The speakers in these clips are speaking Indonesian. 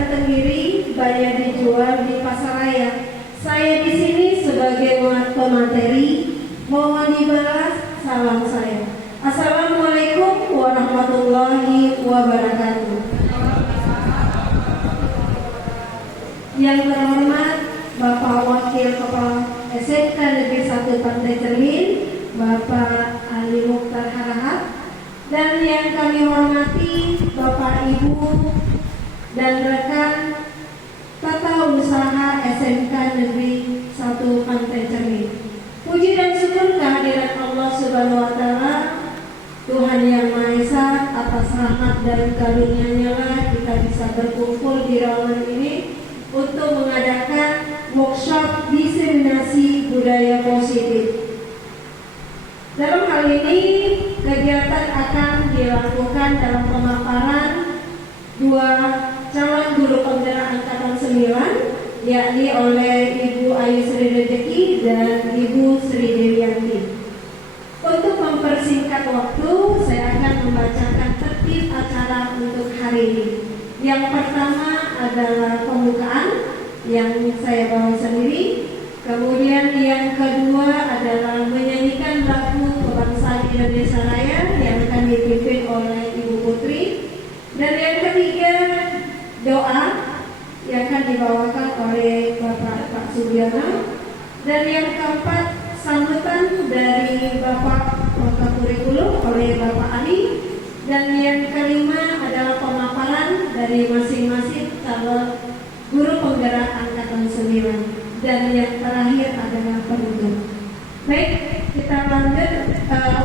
Desa Tenggiri banyak dijual di pasaraya. Saya di sini sebagai pemateri, mohon dibalas salam saya. Assalamualaikum warahmatullahi wabarakatuh. Yang terhormat Bapak Wakil Kepala SMK Negeri 1 Pantai Cermin, Bapak Ali Mukhtar Harahap, dan yang kami hormati Bapak Ibu dan rekan tata usaha SMK Negeri 1 Pantai Cermin. Puji dan syukur kehadirat Allah Subhanahu wa Ta'ala, Tuhan Yang Maha Esa, atas rahmat dan karunia-Nya lah kita bisa berkumpul di ruangan ini untuk mengadakan workshop diseminasi budaya positif. Dalam hal ini, kegiatan akan dilakukan dalam pemaparan dua calon guru penggerak angkatan 9, yakni oleh Ibu Ayu Sri Rejeki dan Ibu Sri Dewianti. Untuk mempersingkat waktu, saya akan membacakan tertib acara untuk hari ini. Yang pertama adalah pembukaan yang saya bawa sendiri. Kemudian yang kedua adalah menyanyikan lagu kebangsaan Indonesia Raya yang akan dipimpin oleh Ibu Putri. Dan yang ketiga, doa yang akan dibawakan oleh Pak Sugiono. Dan yang keempat, sambutan dari Bapak Kurikulum oleh Bapak Ali. Dan yang kelima adalah pemaparan dari masing-masing calon guru penggerak angkatan 9. Dan yang terakhir adalah penutup. Baik, kita lanjut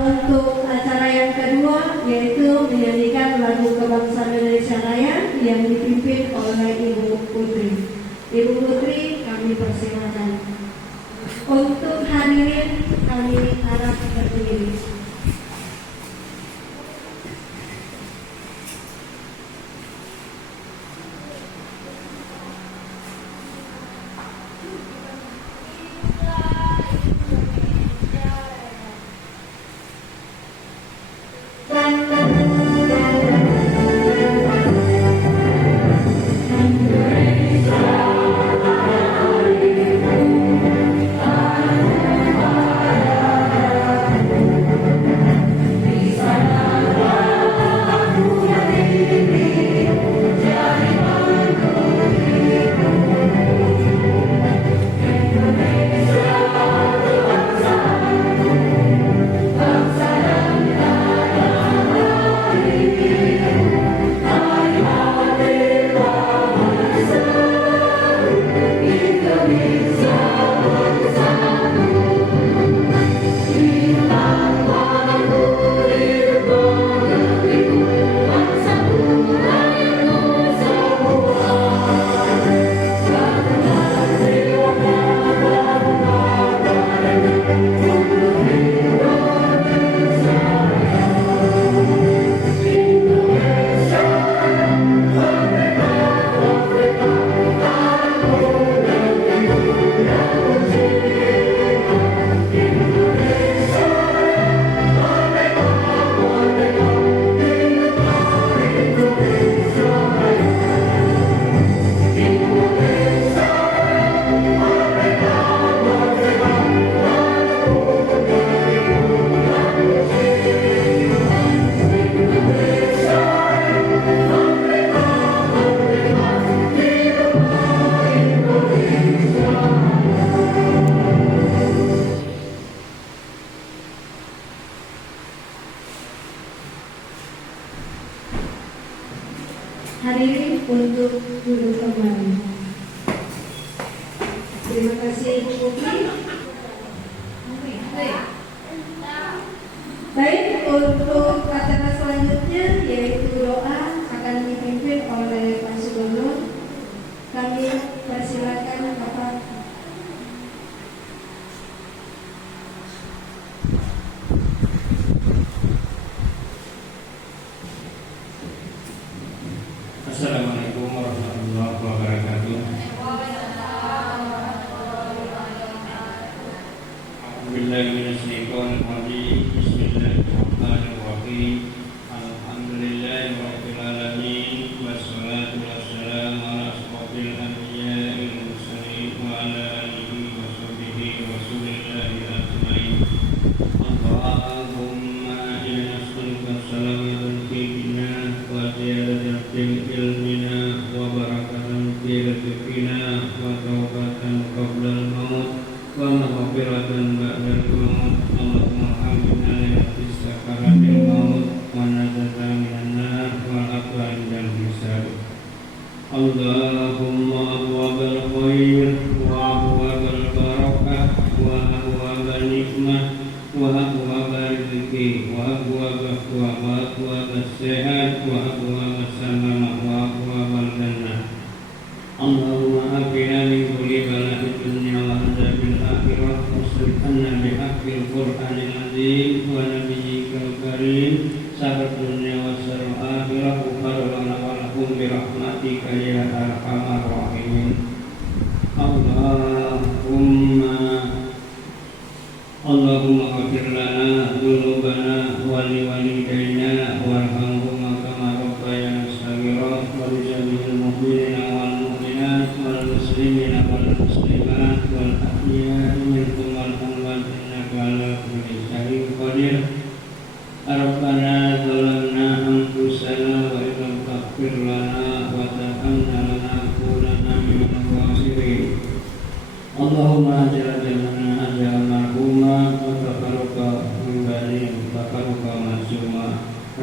untuk acara yang kedua, yaitu menyanyikan lagu kebangsaan Indonesia Raya yang dipimpin oleh Ibu Putri. Ibu Putri, kami persilakan. Untuk hadirin kami harap berdiri. Hadirin untuk duduk kembali. Terima kasih Ibu Putri. Baik, untuk acara selanjutnya yaitu doa akan dipimpin oleh Pak Sugiono. Kami persilakan Bapak. Assalamualaikum warahmatullahi wabarakatuh. Bismillahirrahmanirrahim. Alhamdulillahirabbil alamin wassalatu wassalamu ala وأبواب الثوابات والصحة وأبواب السلامة وأبواب الجنة. اللهم عافنا من كل بلاء الدنيا وعذاب الآخرة واصرفنا بحق القرآن العظيم ونبيك الكريم شر الدنيا وشر الآخرة وغفر لنا ولكم برحمتك يا أرحم الراحمين. اللهم اغفر لنا ذنوبنا ولوالدينا وارحمهما كما ربيانا صغيرا ولجميع المؤمنين والمؤمنات والمسلمين والمسلمات والأحياء منهم والأموات إنك على كل شيء قدير. ربنا ظلمنا أنفسنا وإن لم تغفر لنا وترحمنا لنكونن من الخاسرين. اللهم أجل جمعنا أجل مرحوما وتفرق من بعده تفرق معصوما.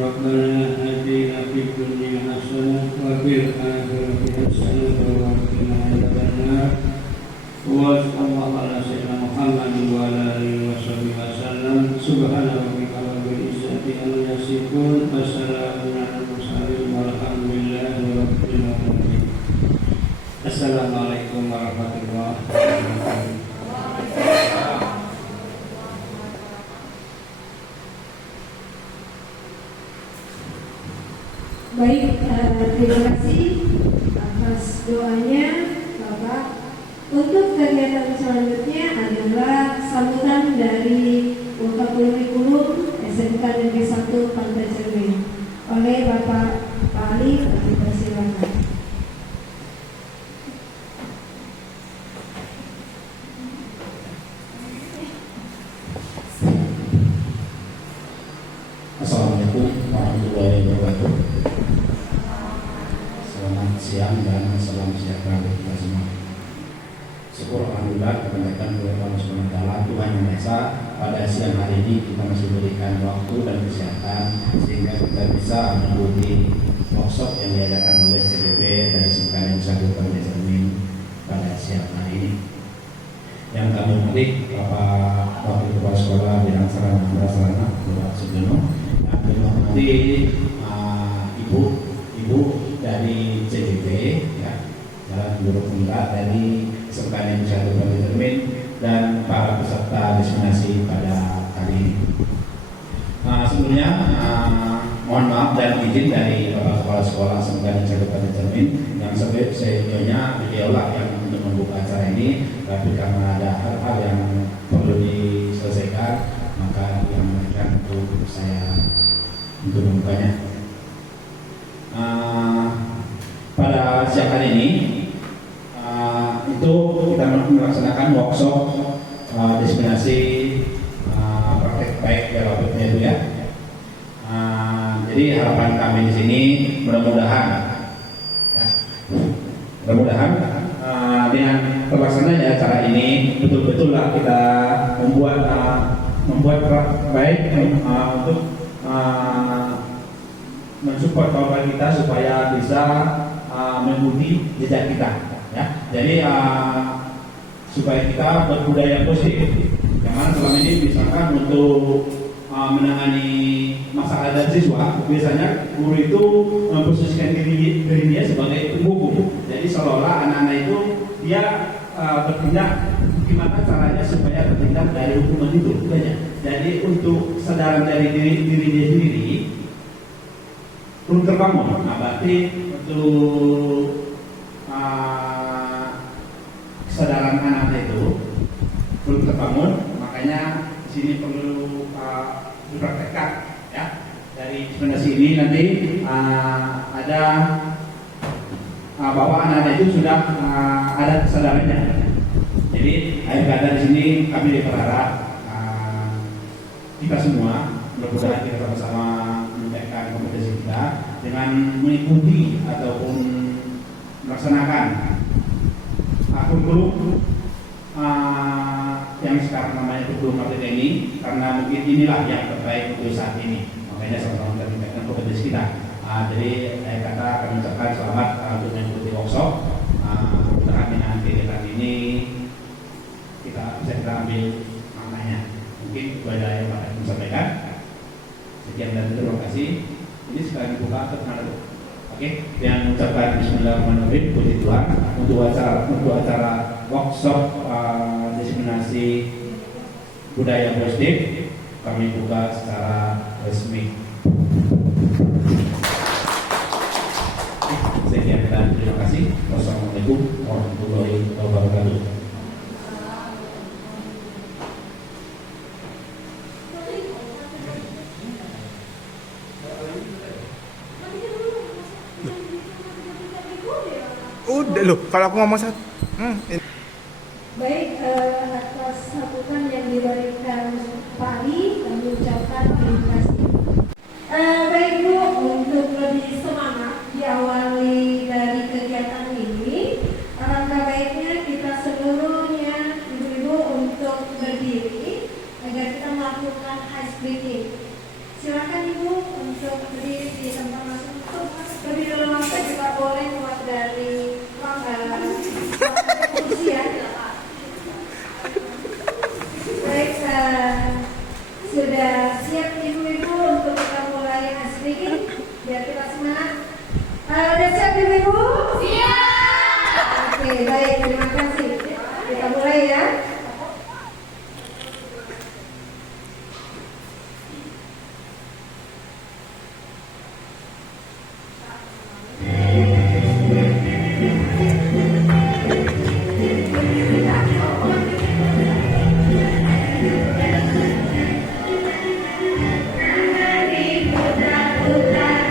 ربنا آتنا في الدنيا حسنة وفي الآخرة حسنة وقنا عذاب النار. وصلى الله على سيدنا محمد وعلى آله وصحبه وسلم. سبحان ربك رب العزة عما يصفون وسلام على المرسلين والحمد لله رب العالمين. Assalamualaikum warahmatullahi wabarakatuh. Baik, terima kasih atas doanya Bapak. Untuk kegiatan selanjutnya adalah sambutan dari Wakapurikulum SMK Negeri 1 Pantai Cermin oleh Bapak Pak Ali. Kami persilakan. Assalamualaikum warahmatullahi wabarakatuh. Selamat siang dan salam sejahtera bagi kita semua. Syukur alhamdulillah kepada Allah Subhanahu wa taala Tuhan Yang Maha Esa, pada siang hari ini kita masih diberikan waktu dan kesehatan sehingga kita bisa mengikuti workshop yang diadakan oleh CDP dari Sekolah Indonesia Kabupaten Cermin pada siang hari ini. Yang kami hormati Bapak Wakil Kepala Sekolah Bidang Sarana Prasarana Bapak Sugiono, dan kami hormati ibu dari CDP, ya, dan guru penggerak dari Sekolah Indonesia Kabupaten Cermin dan para peserta diseminasi pada hari ini. Sebelumnya mohon maaf dan izin dari Bapak Kepala Sekolah Sekolah Indonesia Kabupaten Cermin yang sebelumnya beliaulah yang untuk membuka acara ini, tapi karena ada hal-hal yang perlu diselesaikan maka yang memberikan untuk saya untuk membukanya. Pada siang hari ini itu kita melaksanakan workshop diseminasi praktek baik dalam itu ya. Jadi harapan kami di sini mudah-mudahan dengan terlaksananya acara ini betul-betullah kita membuat baik untuk mensupport kawan kita supaya bisa mengikuti jejak kita, ya. Jadi supaya kita berbudaya positif. Yang mana selama ini misalkan untuk menangani masalah dari siswa, biasanya guru itu memposisikan dirinya sebagai pembuku. Jadi seolah-olah anak-anak itu dia bertindak gimana caranya supaya bertindak dari hukuman itu. Jadi untuk kesadaran dari dirinya sendiri belum terbangun. Berarti untuk kesadaran anak-anak itu belum terbangun, makanya di sini perlu dipraktekkan, ya. Dari sebenarnya ini nanti ada bahwa anak-anak itu sudah ada kesadarannya. Jadi akhir kata di sini kami berharap kita semua mudah-mudahan kita sama-sama meningkatkan kompetensi kita dengan mengikuti ataupun melaksanakan kurikulum yang sekarang namanya kurikulum merdeka ini, karena mungkin inilah yang terbaik untuk saat ini. Makanya sama-sama kita meningkatkan kompetensi kita. Jadi saya kata kami ucapkan selamat untuk mengikuti workshop. Mudah-mudahan dengan kegiatan ini kita bisa ambil maknanya. Mungkin itu ada yang Pak Ibu sampaikan. Sekian dan terima kasih. Ini sekali buka ke mana? Oke, yang mengucapkan Bismillahirrahmanirrahim, puji Tuhan untuk acara workshop diseminasi budaya positif kami buka secara resmi. Sekian dan terima kasih. Wassalamualaikum warahmatullahi wabarakatuh. Udah loh, kalau aku ngomong satu. Baik, atas sambutan yang diberikan Pak Ali, kami ucapkan terima kasih. Baik Bu, untuk lebih semangat diawali dari kegiatan ini, alangkah baiknya kita seluruhnya ibu-ibu untuk berdiri agar kita melakukan ice breaking. Silakan Ibu untuk berdiri di tempat masing-masing. Lebih dulu masa juga boleh buat dari kursi ya. Baik, sudah siap ibu-ibu untuk kita mulai ice breaking biar kita semangat. Sudah siap ibu-ibu? Siap. Oke, baik, terima kasih. Kita mulai ya. Tangan diputar-putar,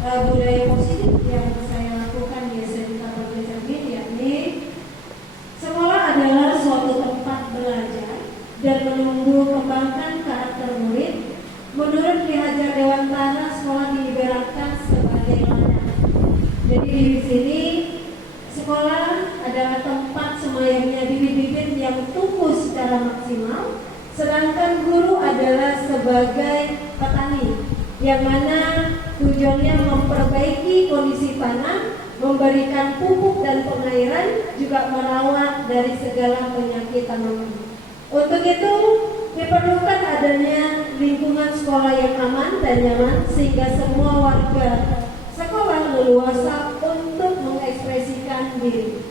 budaya positif yang saya lakukan di SMK Partai Cermin, yakni sekolah adalah suatu tempat belajar dan menumbuh kembangkan karakter murid. Menurut Ki Hajar Dewantara, sekolah diibaratkan sebagai ladang. Jadi di sini sekolah adalah tempat semayangnya bibit-bibit yang tumbuh secara maksimal, sedangkan guru adalah sebagai petani yang mana tujuannya memperbaiki kondisi tanah, memberikan pupuk dan pengairan, juga merawat dari segala penyakit tanaman. Untuk itu diperlukan adanya lingkungan sekolah yang aman dan nyaman sehingga semua warga sekolah leluasa untuk mengekspresikan diri.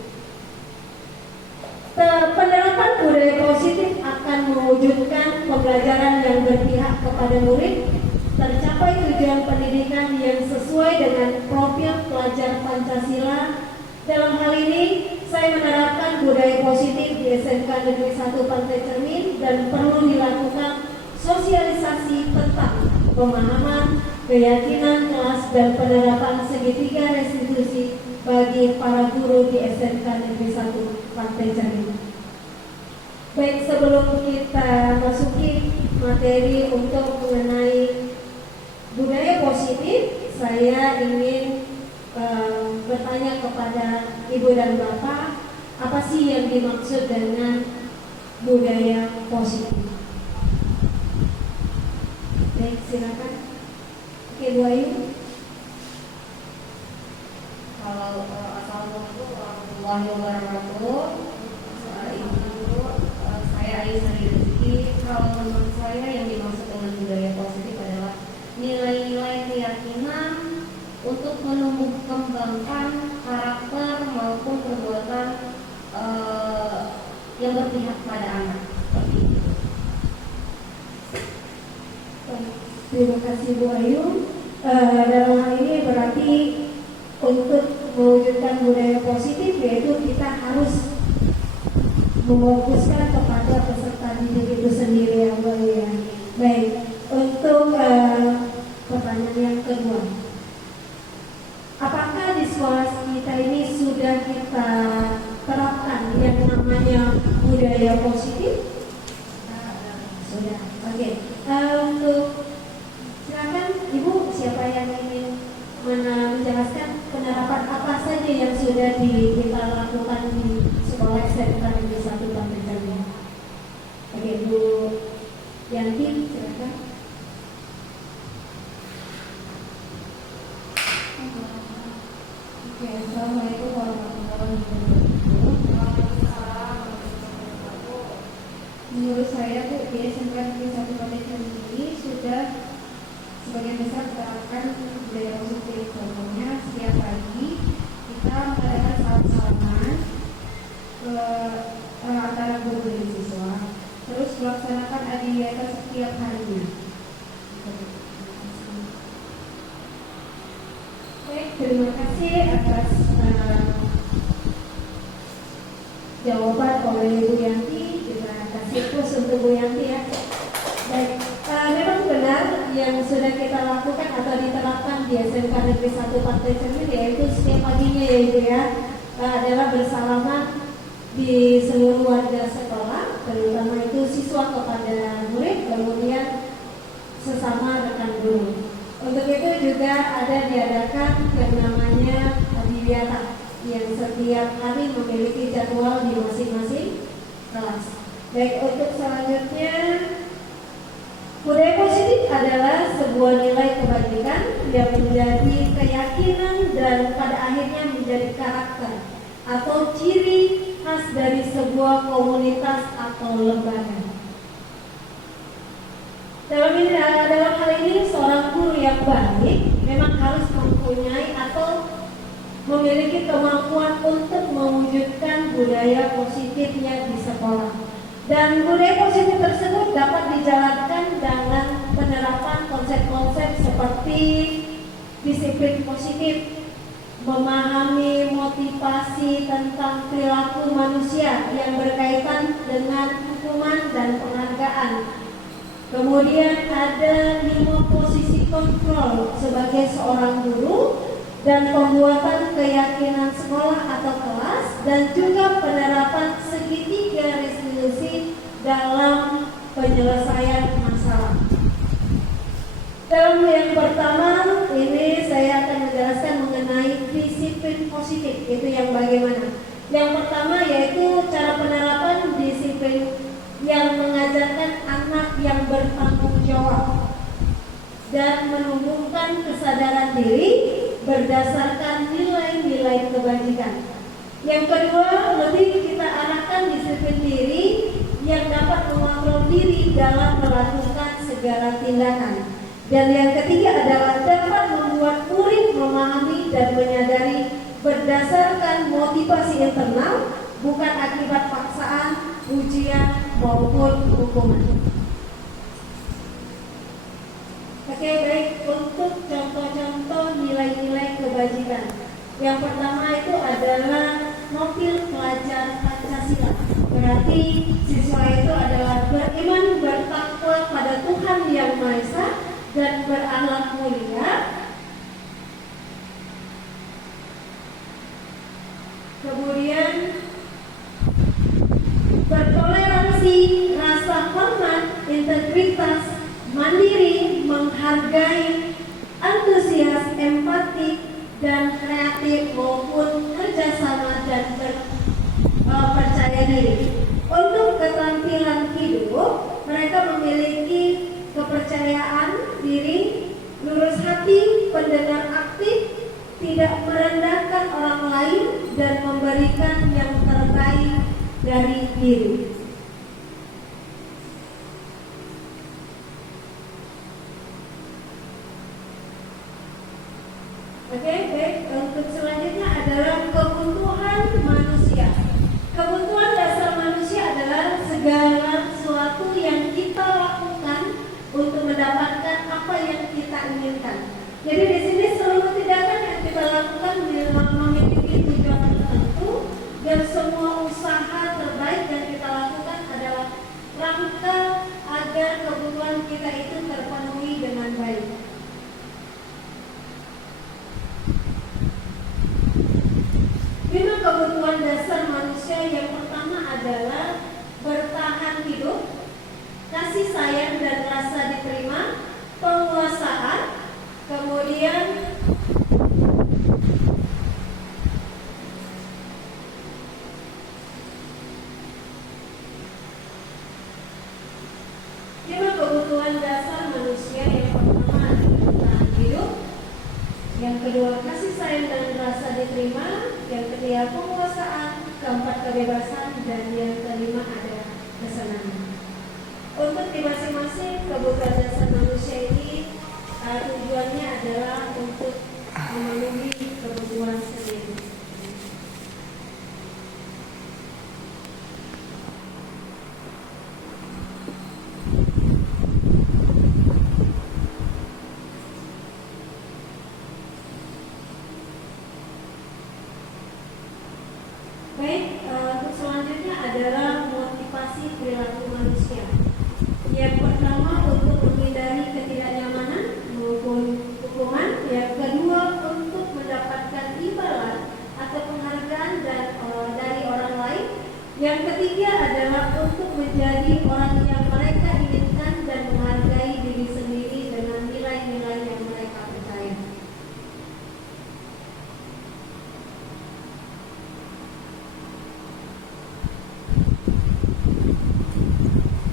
Penerapan budaya positif akan mewujudkan pembelajaran yang berpihak kepada murid, tercapai tujuan pendidikan yang sesuai dengan profil pelajar Pancasila. Dalam hal ini, saya menerapkan budaya positif di SMK Negeri 1 Pantai Cermin dan perlu dilakukan sosialisasi tentang pemahaman, keyakinan kelas dan penerapan segitiga restitusi bagi para guru di SMK Negeri 1 Pantai Cermin. Baik, sebelum kita masuki materi untuk mengenai budaya positif, saya ingin bertanya kepada Ibu dan Bapak, apa sih yang dimaksud dengan budaya positif? Baik, silakan. Oke, Bu Ayu. Kalau Assalamualaikum warahmatullahi wabarakatuh. Ibu, saya Ayu Sari Rizky. Kalau menurut saya yang dimaksud dengan budaya positif adalah nilai-nilai keyakinan untuk menumbuh kembangkan karakter maupun perbuatan yang berpihak pada anak. Seperti itu. Terima kasih Bu Ayu. Dalam hal ini berarti untuk mewujudkan budaya positif, yaitu kita harus memfokuskan kepada peserta didik itu sendiri yang mulia. Baik, untuk pertanyaan yang kedua, apakah di sekolah kita ini sudah kita terapkan yang namanya budaya positif? Sudah. Oke. Untuk silakan Ibu, siapa yang ingin menjelaskan penerapan apa saja yang sudah kita lakukan di sekolah SMK Negeri 1 Pantai Cermin? Oke, Bu Yanti, silakan. Oke, Assalamualaikum warahmatullahi wabarakatuh. Menurut saya Bu, di SMK Negeri 1 Pantai Cermin ini sudah sebagian besar menerapkan budaya positif. Contohnya setiap pagi kita mengadakan salam-salaman antara guru dan siswa, terus melaksanakan adiwiyata setiap harinya. Baik, terima kasih atas jawaban oleh Bu Yanti. Juga kasih plus untuk Bu Yanti ya. Baik, memang benar yang sudah kita lakukan atau diterapkan di SMK Negeri 1 Pantai Cermin, yaitu setiap paginya ya Ibu ya, adalah bersalaman di seluruh warga sekolah, terutama itu siswa kepada murid, kemudian sesama rekan guru. Untuk itu juga ada diadakan yang namanya adiwiyata yang setiap hari memiliki jadwal di masing-masing kelas. Baik, untuk selanjutnya, budaya positif adalah sebuah nilai kebajikan yang menjadi keyakinan dan pada akhirnya menjadi karakter atau ciri khas dari sebuah komunitas atau lembaga. Dalam hal ini seorang guru yang baik memang harus mempunyai atau memiliki kemampuan untuk mewujudkan budaya positifnya di sekolah. Dan budaya positif tersebut dapat dijalankan dengan penerapan konsep-konsep seperti disiplin positif, memahami motivasi tentang perilaku manusia yang berkaitan dengan hukuman dan penghargaan. Kemudian ada 5 posisi fungsi kontrol sebagai seorang guru dan pembuatan keyakinan sekolah atau kelas, dan juga penerapan segitiga resolusi dalam penyelesaian masalah. Dalam yang pertama ini saya akan menjelaskan mengenai disiplin positif, itu yang bagaimana. Yang pertama yaitu cara penerapan disiplin yang mengajarkan anak yang bertanggung jawab dan menumbuhkan kesadaran diri berdasarkan nilai-nilai kebajikan. Yang kedua, lebih kita arahkan disiplin diri yang dapat mengontrol diri dalam melakukan segala tindakan. Dan yang ketiga adalah dapat membuat murid memahami dan menyadari berdasarkan motivasi internal, bukan akibat paksaan, ujian, maupun hukuman. Oke, baik, untuk contoh-contoh nilai-nilai kebajikan. Yang pertama itu adalah nopil pelajar Pancasila. Berarti siswa itu adalah beriman, bertakwa pada Tuhan Yang Maha Esa dan berakhlak mulia. Kemudian bertoleransi, rasa hormat, integritas, mandiri, menghargai, antusias, empatik, dan kreatif maupun kerjasama dan percaya diri. Untuk keterampilan hidup, mereka memiliki kepercayaan diri, lurus hati, pendengar aktif, tidak merendahkan orang lain, dan memberikan yang terbaik dari diri. Oke, baik. Untuk selanjutnya adalah kebutuhan manusia. Kebutuhan dasar manusia adalah segala sesuatu yang kita lakukan untuk mendapatkan apa yang kita inginkan. Jadi di sini seluruh tindakan yang kita lakukan memiliki tujuan tertentu, dan semua usaha terbaik yang kita lakukan adalah rangka agar kebutuhan kita itu terpenuhi dengan baik. Lima kebutuhan dasar manusia. Yang pertama adalah bertahan hidup, kasih sayang dan rasa diterima, penguasaan, kemudian lima kebutuhan dasar manusia. Yang pertama adalah bertahan hidup, yang kedua kasih sayang dan rasa diterima, yang ketiga penguasaan, keempat kebebasan, dan yang kelima ada kesenangan. Untuk di masing-masing kebutuhan dasar manusia ini tujuannya adalah untuk memenuhi kebutuhan sendiri. Baik, untuk selanjutnya adalah motivasi perilaku manusia. Yang pertama untuk menghindari ketidaknyamanan maupun hukuman. Yang kedua untuk mendapatkan imbalan atau penghargaan dari orang lain. Yang ketiga adalah untuk menjadi orang yang mereka inginkan dan menghargai diri sendiri dengan nilai-nilai yang mereka percaya.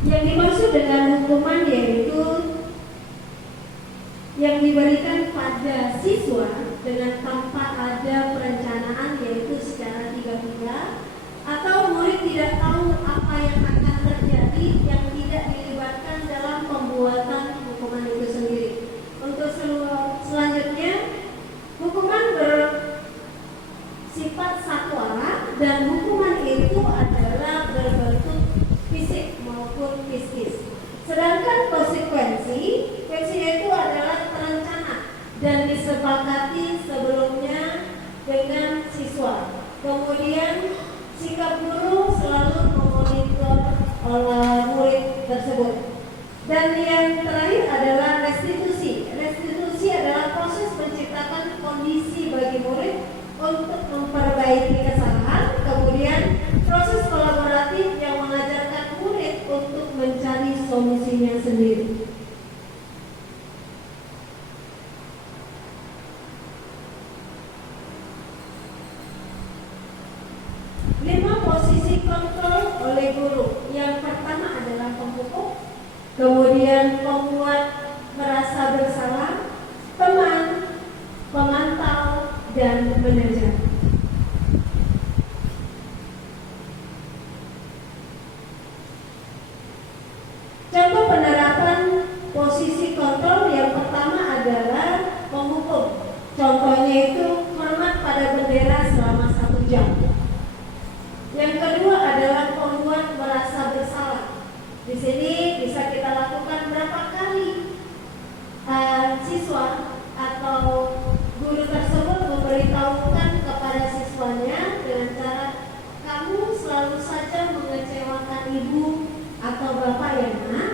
Yang dimaksud dengan hukuman yaitu yang diberikan pada siswa dengan tanpa ada perencanaan, yaitu secara tiba-tiba, atau murid tidak tahu apa yang akan terjadi, yang tidak dilibatkan dalam pembuatan hukuman itu sendiri. Untuk selanjutnya, hukuman bersifat satu arah, dan hukuman itu adalah berbentuk fisik maupun psikis. Sedangkan konsekuensi itu adalah terencana dan disepakati sebelumnya dengan siswa. Kemudian sikap guru selalu memonitor oleh guru. Yang pertama adalah pemupuk, kemudian pembuat merasa bersalah, teman, pemantau, dan manajer. Contoh penerapan posisi kontrol yang pertama adalah menghukum. Contohnya itu hormat pada bendera selama 1 jam. Yang kedua adalah membuat merasa bersalah. Di sini bisa kita lakukan berapa kali siswa atau guru tersebut memberitahukan kepada siswanya dengan cara kamu selalu saja mengecewakan ibu atau bapak ya nak.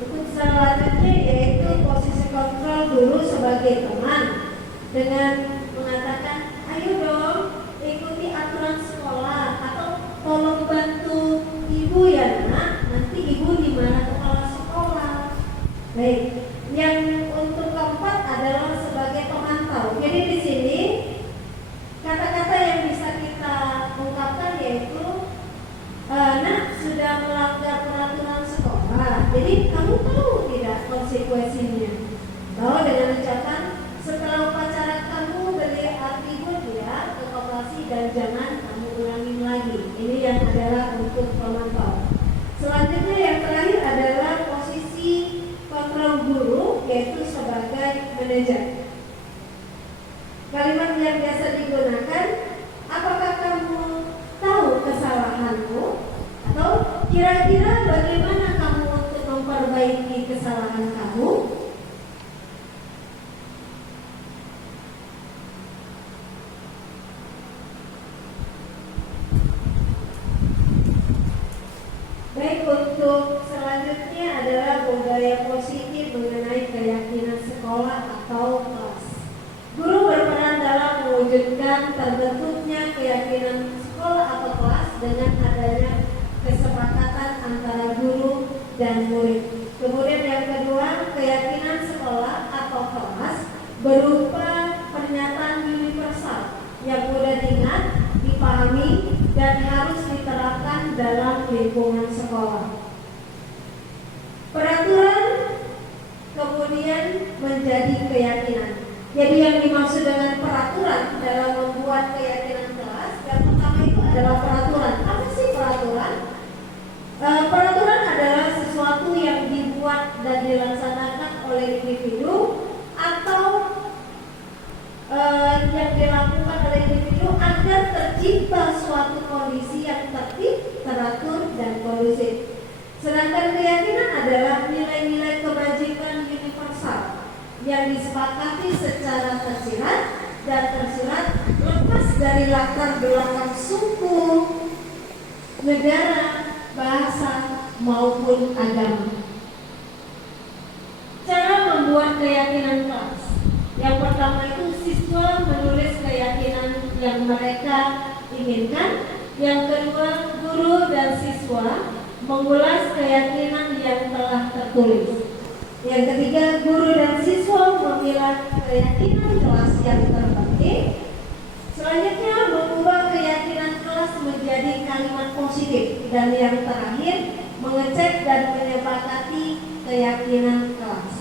Untuk selanjutnya yaitu posisi kontrol guru sebagai teman dengan mengatakan ayo dong ikuti aturan sekolah atau tolong bantu ibu ya nak, nanti ibu dimarah kepala sekolah. Baik, yang untuk keempat adalah sebagai pemantau. Jadi di sini kata-kata yang bisa kita ungkapkan yaitu nak sudah melanggar peraturan sekolah, jadi kamu tahu tidak konsekuensinya. Bahwa dengan ucapan setelah upacara kamu beli atribut ya ke koperasi dan jangan kamu ulangin lagi. Ini yang adalah untuk pemantau. Selanjutnya yang terakhir adalah posisi kontrol guru yaitu sebagai manajer. Kalimat yang biasa digunakan, apakah kamu tahu kesalahanmu? Atau kira-kira bagaimana kamu untuk memperbaiki kesalahan kamu? Baik, untuk selanjutnya adalah budaya positif mengenai keyakinan sekolah atau kelas. Guru berperan dalam mewujudkan terbentuknya keyakinan sekolah atau kelas dengan adanya kesepakatan antara guru dan murid. Kemudian yang kedua, keyakinan sekolah atau kelas berupa pernyataan universal yang mudah diingat, dipahami, dan harus diterapkan dalam lingkungan sekolah. Peraturan kemudian menjadi keyakinan. Jadi yang dimaksud dengan peraturan dalam membuat keyakinan kelas, yang pertama itu adalah peraturan. Apa sih peraturan? Peraturan adalah sesuatu yang dibuat dan dilaksanakan oleh individu atau yang dilakukan oleh individu agar tercipta suatu kondisi yang tertib, teratur, dan kondusif. Sedangkan keyakinan adalah nilai-nilai kebajikan universal yang disepakati secara tersirat dan tersurat lepas dari latar belakang suku, negara, bahasa, maupun agama. Cara membuat keyakinan kelas. Yang pertama itu siswa menulis keyakinan yang mereka inginkan. Yang kedua, guru dan siswa mengulas keyakinan yang telah tertulis. Yang ketiga, guru dan siswa memilah keyakinan kelas yang terpenting. Selanjutnya, mengubah keyakinan kelas menjadi kalimat positif. Dan yang terakhir, mengecek dan menyepakati keyakinan kelas.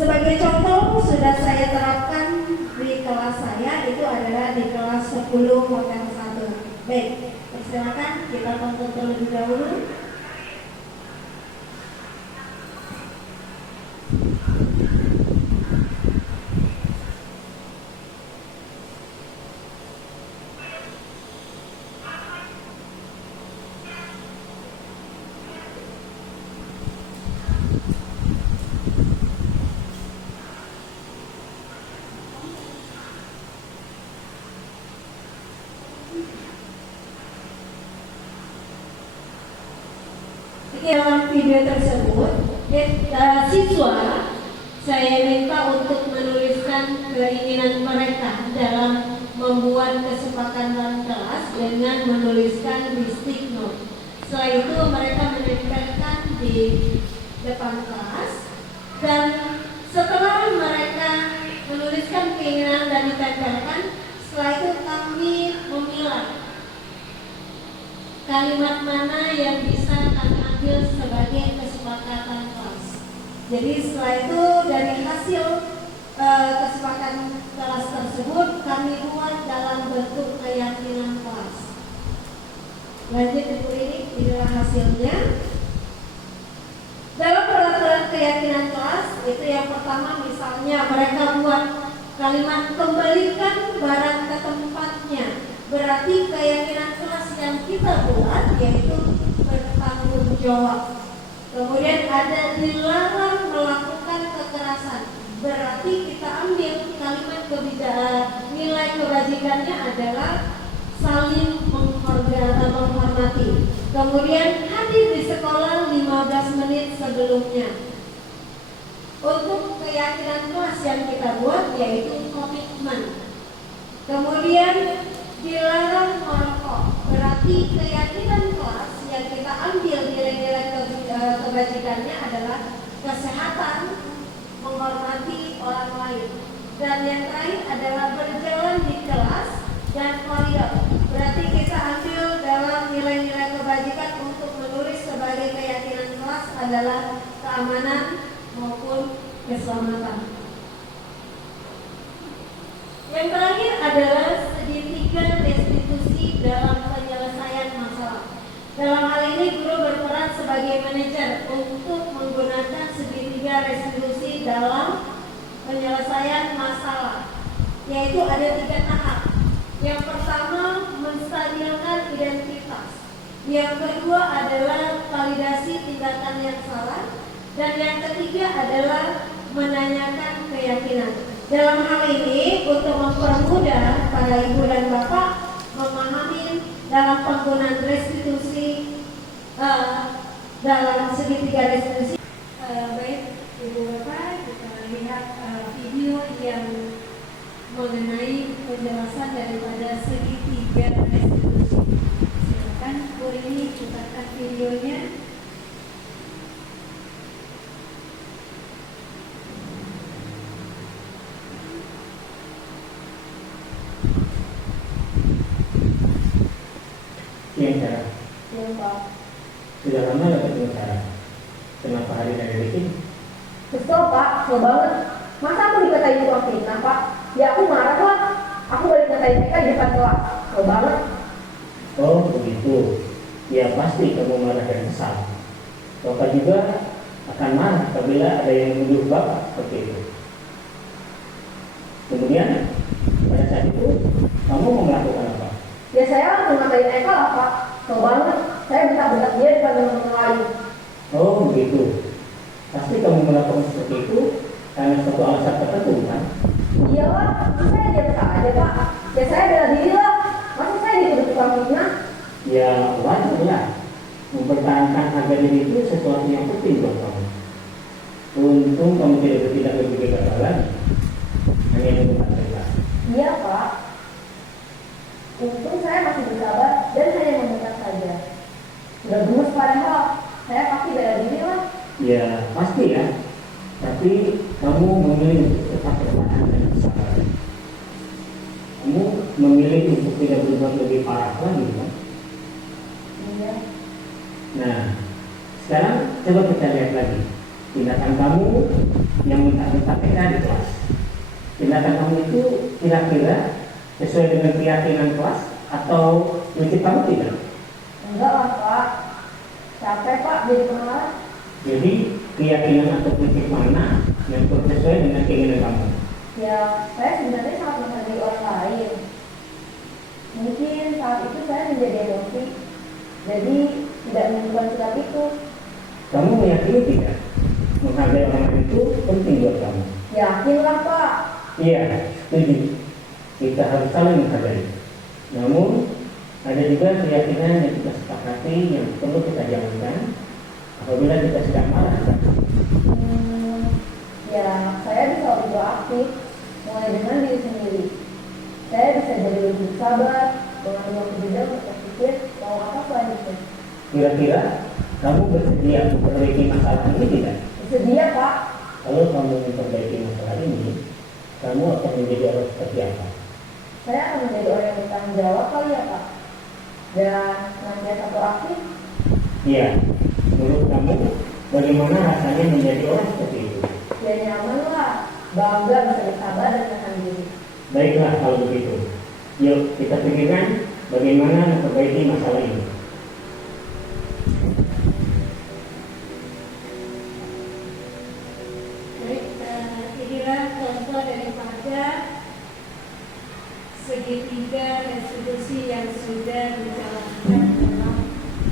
Sebagai contoh, sudah saya terapkan di kelas saya, itu adalah di kelas 10 Hotel 1. Baik, silakan kita tonton terlebih dahulu. Dalam video tersebut, siswa saya minta untuk menuliskan keinginan mereka dalam membuat kesepakatan kelas dengan menuliskan di stick note. Setelah itu mereka menempelkan di depan kelas, dan setelah mereka menuliskan keinginan dan ditempelkan. Setelah itu kami memilah kalimat mana yang bisa kami ambil sebagai kesepakatan kelas. Jadi setelah itu dari hasil kesepakatan kelas tersebut kami buat dalam bentuk keyakinan kelas. Lanjut Ibu inilah hasilnya. Dalam peraturan keyakinan kelas itu yang pertama misalnya mereka buat kalimat kembalikan barang ke tempatnya. Berarti keyakinan kelas yang kita buat yaitu bertanggung jawab. Kemudian ada dilarang melakukan kekerasan. Berarti kita ambil kalimat nilai kebajikannya adalah saling menghormati. Kemudian hadir di sekolah 15 menit sebelumnya. Untuk keyakinan kelas yang kita buat yaitu komitmen. Kemudian dilarang merokok. Berarti keyakinan kelas yang kita ambil nilai-nilai kebajikannya adalah kesehatan, menghormati orang lain. Dan yang terakhir adalah berjalan di kelas dan koridor. Berarti kita ambil dalam nilai-nilai kebajikan untuk menulis sebagai keyakinan kelas adalah keamanan maupun keselamatan. Yang terakhir adalah segitiga restitusi dalam penyelesaian masalah. Dalam hal ini guru berperan sebagai manajer untuk menggunakan segitiga restitusi dalam penyelesaian masalah, yaitu ada 3 tahap. Yang pertama menstabilkan identitas. Yang kedua adalah validasi tindakan yang salah. Dan yang ketiga adalah menanyakan keyakinan. Dalam hal ini untuk mempermudah para ibu dan bapak memahami dalam penggunaan restitusi dalam segitiga restitusi. Baik ibu bapak, kita lihat video yang mengenai penjelasan daripada segitiga restitusi. Silakan Bu Rini putarkan videonya. Cara. Ya Pak. Sudah lama gak ketemu Cara? Kenapa hari ini ada di sini? Kesel Pak, kesel banget. Masa aku dikatain tukang fitnah Pak? Ya aku marah lah. Aku balik ngatain mereka di depan kelas. Kesel banget. Oh begitu. Ya pasti kamu marah dan kesal. Bapak juga akan marah apabila ada yang menuduh Bapak seperti itu. Kemudian pada saat itu kamu mau melakukan apa? Ya saya langsung ngatain Eka lah Pak. Kesel banget. Saya bentak-bentak dia di depan teman-teman lain. Oh begitu. Pasti kamu melakukan seperti itu karena satu alasan tertentu kan? Iya lah, masa saya diam aja Pak. Ya saya bela diri lah. Masa saya dituduh tukang fitnah? Ya wajar lah. Mempertahankan harga diri itu sesuatu yang penting buat kamu. Untung kamu tidak bertindak lebih gagal lagi. Hanya untuk mereka. Iya Pak. Untung saya masih bersabar dan hanya membentak saja. Sudah gemes padahal. Saya pasti bela diri lah. Ya pasti ya. Tapi kamu memilih untuk tetap bertahan dan bersabar. Kamu memilih untuk tidak berbuat lebih parah lagi kan? Iya. Nah, sekarang coba kita lihat lagi tindakan kamu yang minta PK di kelas. Tindakan kamu itu kira-kira sesuai dengan keyakinan kelas atau prinsip kamu tidak? Enggak lah Pak. Capek Pak jadi pengarah. Jadi keyakinan atau prinsip mana yang sesuai dengan keinginan kamu? Ya, saya sebenarnya sangat menghargai orang lain. Mungkin saat itu saya menjadi emosi, jadi tidak menentukan sikap itu. Kamu meyakini tidak? Menghargai orang lain itu penting buat kamu. Yakinlah Pak. Iya, setuju. Kita harus saling menghargai. Namun ada juga keyakinan yang kita sepakati yang perlu kita jalankan apabila kita sedang marah. Ya, saya bisa lebih proaktif, mulai dengan diri sendiri. Saya bisa jadi lebih sabar, mengambil waktu jeda untuk berpikir mau apa selanjutnya. Kira-kira kamu bersedia memperbaiki masalah ini tidak? Bersedia Pak. Kalau kamu memperbaiki masalah ini, kamu akan menjadi orang seperti apa? Saya akan menjadi orang yang bertanggung jawab kali ya Pak. Dan senantiasa proaktif. Iya, menurut kamu bagaimana rasanya menjadi orang seperti itu? Ya nyaman lah, bangga bisa bersabar dan menahan diri. Baiklah kalau begitu. Yuk kita pikirkan bagaimana memperbaiki masalah ini. Baik, inilah contoh daripada segitiga restitusi yang sudah dijalankan dalam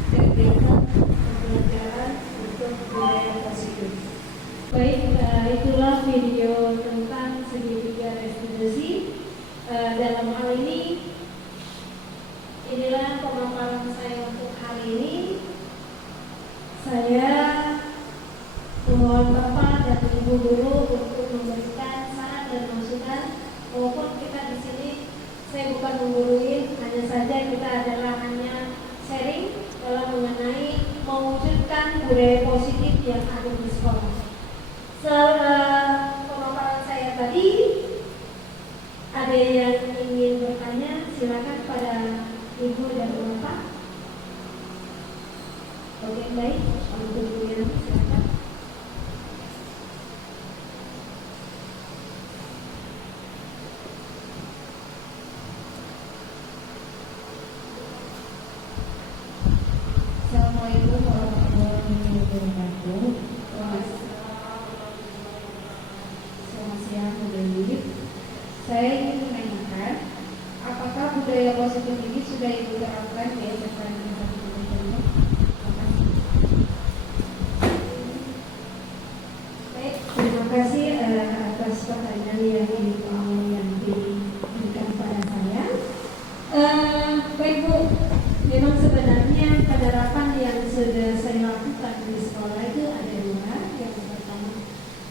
kegiatan pembelajaran untuk budaya positif. Baik, itulah video tentang segitiga restitusi. Dalam hal ini, inilah pemaparan saya untuk hari ini. Saya mohon Bapak dan Ibu Guru untuk memberikan saran dan masukan. Walaupun kita di sini, saya bukan menggurui, hanya saja kita adalah hanya sharing dalam mengenai mewujudkan budaya positif yang ada di sekolah. Pemaparan saya tadi, ada yang ingin bertanya, silakan pada Ibu dan Bapak. Oke, baik, untuk Bu Yanti silakan. Assalamualaikum warahmatullahi wabarakatuh. Selamat siang, Bu Dewi. Saya ingin menanyakan, apakah budaya positif ini sudah Ibu terapkan di SMK Negeri 1 Pondok? Baik, terima kasih atas pertanyaan yang diberikan pada saya. Baik Bu, memang sebenarnya penerapan yang sudah saya lakukan di sekolah itu ada dua. Yang pertama,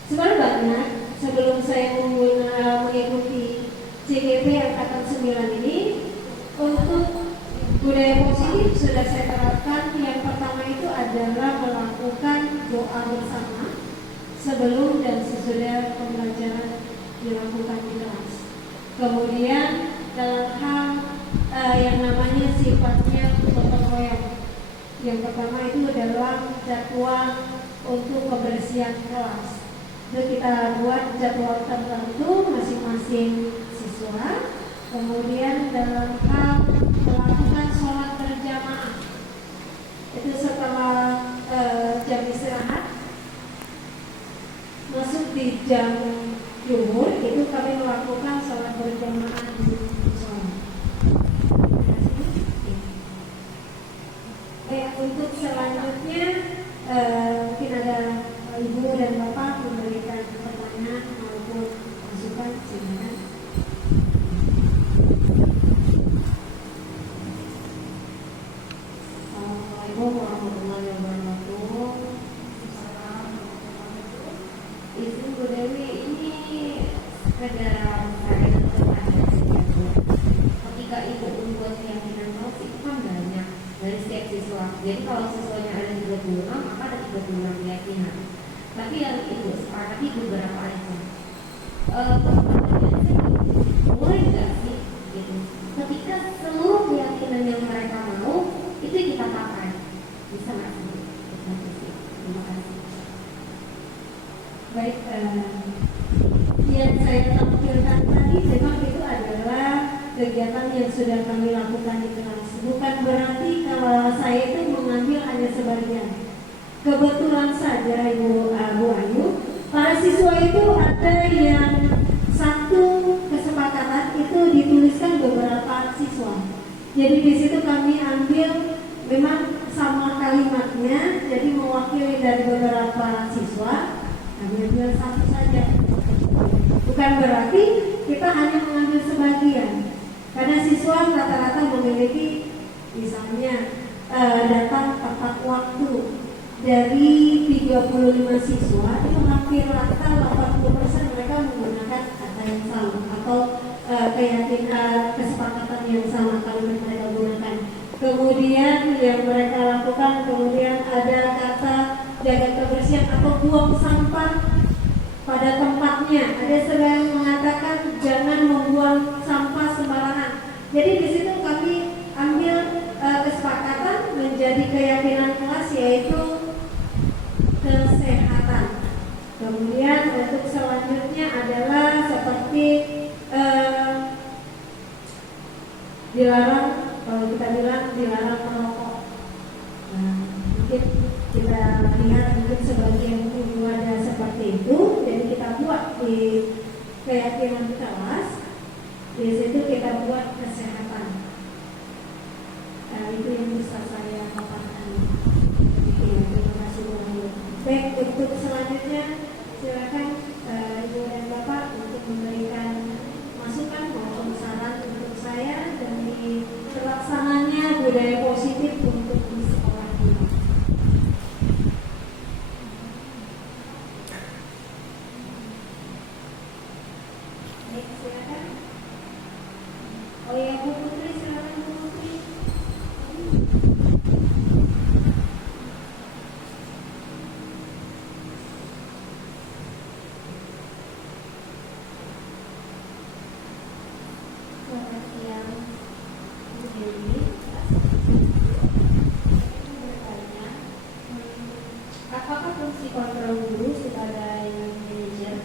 sebenarnya banyak. Sebelum saya mengikuti CGP Angkatan 9 ini, untuk budaya positif sudah saya terapkan. Yang pertama itu adalah melakukan doa bersama sebelum dan sesudah pembelajaran dilakukan di kelas. Kemudian dalam hal yang namanya sifatnya gotong royong. Yang pertama itu adalah jadwal untuk kebersihan kelas. Itu kita buat jadwal tertentu masing-masing siswa. Kemudian dalam hal melakukan sholat berjamaah, itu setelah jam istirahat masuk di jam zuhur, itu kami melakukan sholat berjamaah di musola. Untuk selanjutnya mungkin ada Ibu dan Bapak memberikan pertanyaan maupun masukan, silakan. Assalamualaikum warahmatullahi wabarakatuh. Izin Bu Dewi, ini sekedar saya bertanya saja. Ketika Ibu membuat keyakinan kelas itu kan banyak dari setiap siswa. Jadi kalau siswanya ada 36, maka ada 36 keyakinan. Tapi yang Ibu sepakati beberapa aja. Boleh nggak sih gitu? Ketika seluruh keyakinan yang mereka mau itu kita pakai, bisa nggak sih? Terima kasih. Baik, yang saya tampilkan tadi memang itu adalah kegiatan yang sudah kami lakukan di kelas. Bukan berarti kalau saya itu mengambil hanya sebagian. Kebetulan saja Bu Ayu, para siswa itu ada yang satu kesepakatan itu dituliskan beberapa siswa. Jadi di situ kami ambil memang sama kalimatnya, jadi mewakili dari beberapa siswa. Kami ambil satu saja. Bukan berarti kita hanya mengambil sebagian. Karena siswa rata-rata memiliki misalnya data tepat waktu dari 35 siswa itu hampir rata 80% mereka menggunakan kata yang sama atau keyakinan kesepakatan yang sama kalimat mereka gunakan. Kemudian yang mereka lakukan, kemudian ada kata jaga kebersihan atau buang sampah pada tempatnya. Ada yang mengatakan jangan membuang sampah sembarangan. Jadi di situ kami ambil kesepakatan menjadi keyakinan kelas, yaitu kesehatan. Kemudian untuk selanjutnya adalah seperti dilarang, kalau kita bilang dilarang merokok. Nah, mungkin kita lihat mungkin sebagian guru ada seperti itu, jadi kita buat di keyakinan kelas. Di situ kita buat kesehatan. Nah, itu yang bisa saya paparkan. Terima kasih banyak. Baik, untuk selanjutnya silakan Ibu dan Bapak untuk memberikan masukan maupun saran untuk saya demi pelaksananya budaya positif untuk di sekolah ini. Baik, silakan. Oh ya, Bu Putri, silakan Bu Putri. Selamat siang, Bu Dewi. Bertanya, apakah fungsi kontrol guru sebagai manajer?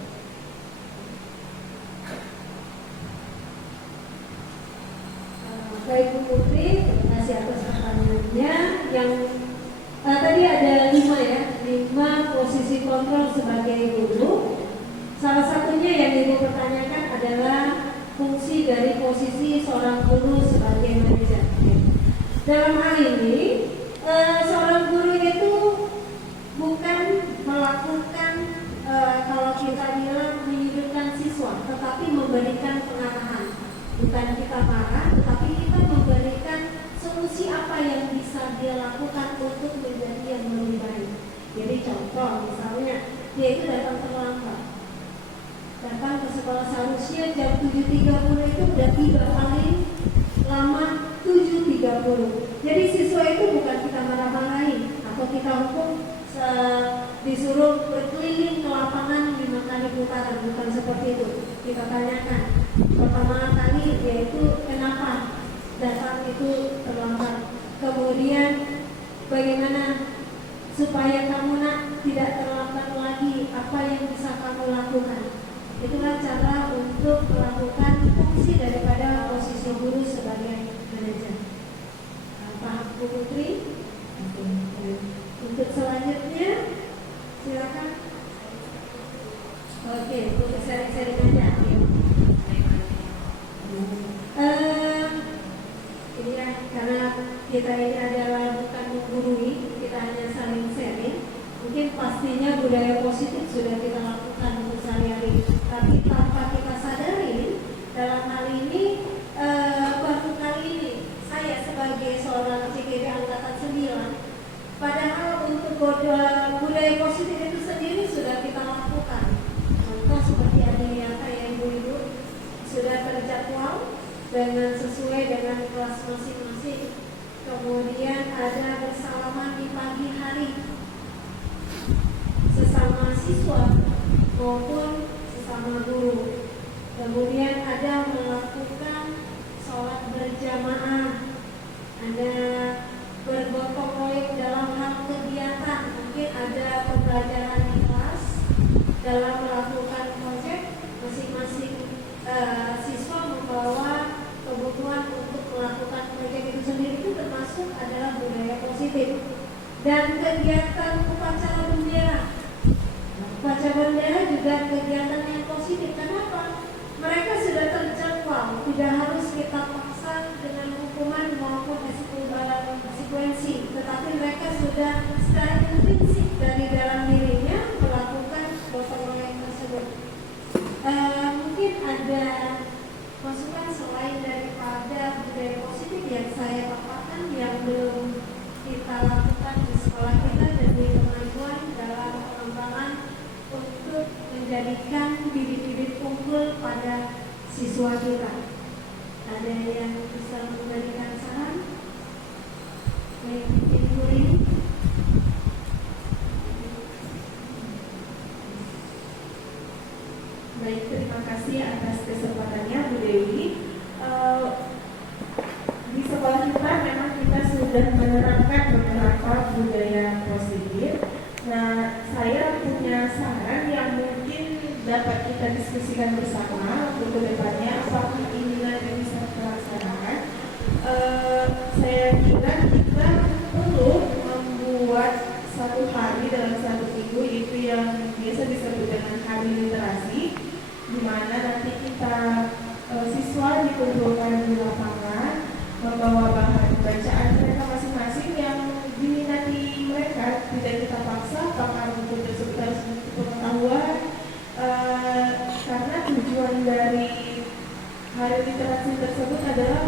Baik Bu Putri, terima kasih atas pertanyaannya. Yang tadi ada 5 ya, 5 posisi kontrol sebagai guru. Salah satunya yang Ibu pertanyakan adalah fungsi dari posisi seorang guru sebagai manajer. Dalam hal ini, seorang guru itu bukan melakukan kalau kita bilang menyudutkan siswa, tetapi memberikan pengarahan. Bukan kita marah, tetapi kita memberikan solusi apa yang bisa dia lakukan untuk menjadi yang lebih baik. Jadi contoh, misalnya dia itu datang terlambat, datang ke sekolah seharusnya jam 7.30 itu udah 3 kali lama 7.30. Jadi siswa itu bukan kita marah-marahin atau kita hukum disuruh berkeliling ke lapangan 5 kali putaran, bukan seperti itu. Kita tanyakan pertama kali yaitu kenapa datang itu terlambat, kemudian bagaimana supaya kamu nak tidak terlambat lagi, apa yang bisa kamu lakukan. Itulah cara untuk melakukan fungsi daripada posisi guru sebagai manajer. Paham Bu Putri? Untuk selanjutnya silakan. Oke, untuk sharing-sharing aja. Ini ya, karena kita ini adalah bukan menggurui, kita hanya saling sharing. Mungkin pastinya budaya positif sudah kita lakukan untuk sehari-hari, tapi tanpa kita sadari dalam hal ini baru kali ini saya sebagai seorang CGD Angkatan 9, padahal untuk budaya positif itu sendiri sudah kita lakukan. Contoh seperti adanya ya ibu-ibu sudah terjadwal dengan sesuai dengan kelas masing-masing. Kemudian ada bersalaman di pagi hari sesama siswa maupun sesama guru. Kemudian ada melakukan sholat berjamaah, ada bergotong royong dalam hal kegiatan. Mungkin ada pembelajaran di kelas dalam melakukan proyek, masing-masing siswa membawa kebutuhan untuk melakukan proyek itu sendiri, itu termasuk adalah budaya positif. Dan kegiatan upacara bendera, upacara bendera juga kegiatan yang positif. Kenapa? Mereka sudah terjadwal, tidak harus kita paksa dengan hukuman maupun konsekuensi, tetapi mereka sudah secara intrinsik dari dalam dirinya melakukan gotong royong tersebut. Mungkin ada masukan selain daripada budaya positif yang saya paparkan yang belum kita lakukan di sekolah kita demi kemajuan dalam pengembangan untuk menjadikan bibit-bibit unggul pada siswa kita. Ada yang bisa memberikan saran? Baik, Ibu ini. Baik, terima kasih atas kesempatannya Bu Dewi. Di sekolah kita memang kita sudah menerapkan beberapa budaya positif. Nah, saya punya saran yang mungkin dapat kita diskusikan bersama untuk kedepannya apakah ini nanti bisa terlaksanakan. Saya kira kita perlu membuat satu hari dalam satu minggu itu yang biasa disebut dengan hari literasi, di mana nanti kita siswa dikumpulkan di lapangan membawa bahan bacaan mereka masing-masing yang diminati mereka, tidak kita paksa apakah buku tersebut harus memiliki pengetahuan, karena tujuan dari hari literasi tersebut adalah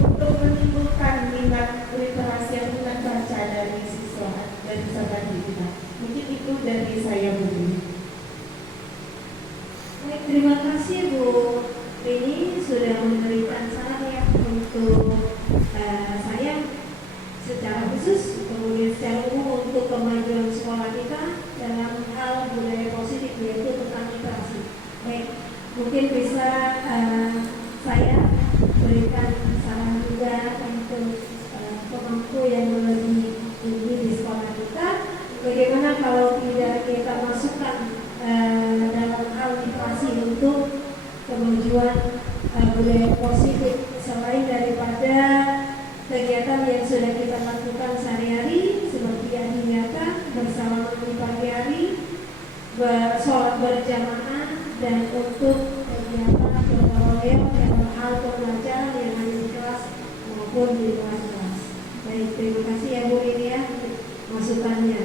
untuk menimbulkan minat literasi atau minat baca dari siswa dan peserta didik kita. Mungkin itu dari saya, Bu. Baik, terima kasih Bu Rini sudah memberikan saran ya untuk saya secara khusus, kemudian secara umum untuk kemajuan sekolah kita dalam hal budaya positif yaitu tentang literasi. Baik, mungkin bisa saya berikan saran juga untuk pemangku yang lebih tinggi di sekolah kita. Bagaimana kalau tidak kita masukkan dalam hal literasi untuk kemajuan budaya positif selain daripada kegiatan yang sudah kita lakukan sehari-hari seperti adi nyata, bersalaman di pagi hari, sholat berjamaah, dan untuk kegiatan gotong royong dalam hal pembelajaran yang ada di kelas maupun di luar kelas. Baik, terima kasih ya Bu Rini ya masukannya.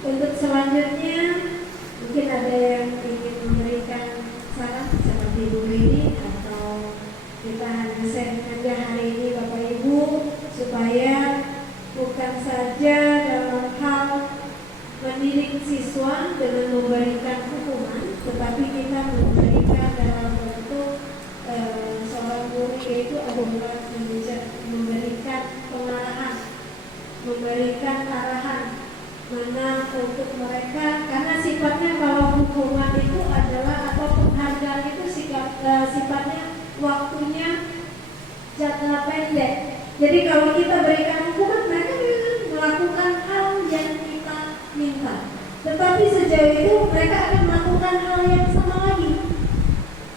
Untuk selanjutnya mungkin ada yang ingin memberikan saran seperti Bu Rini, atau kita hanya share saja hari ini Bapak Ibu supaya bukan saja dalam hal mendidik siswa dengan memberikan hukuman, tetapi kita memberikan dalam bentuk seorang guru yaitu adalah memberikan pengarahan, memberikan arahan mana untuk mereka, karena sifatnya kalau hukuman itu adalah atau penghargaan itu sifatnya waktunya jangka pendek. Jadi kalau kita berikan hukuman, mereka melakukan hal yang kita minta, tetapi sejauh itu mereka akan melakukan hal yang sama lagi.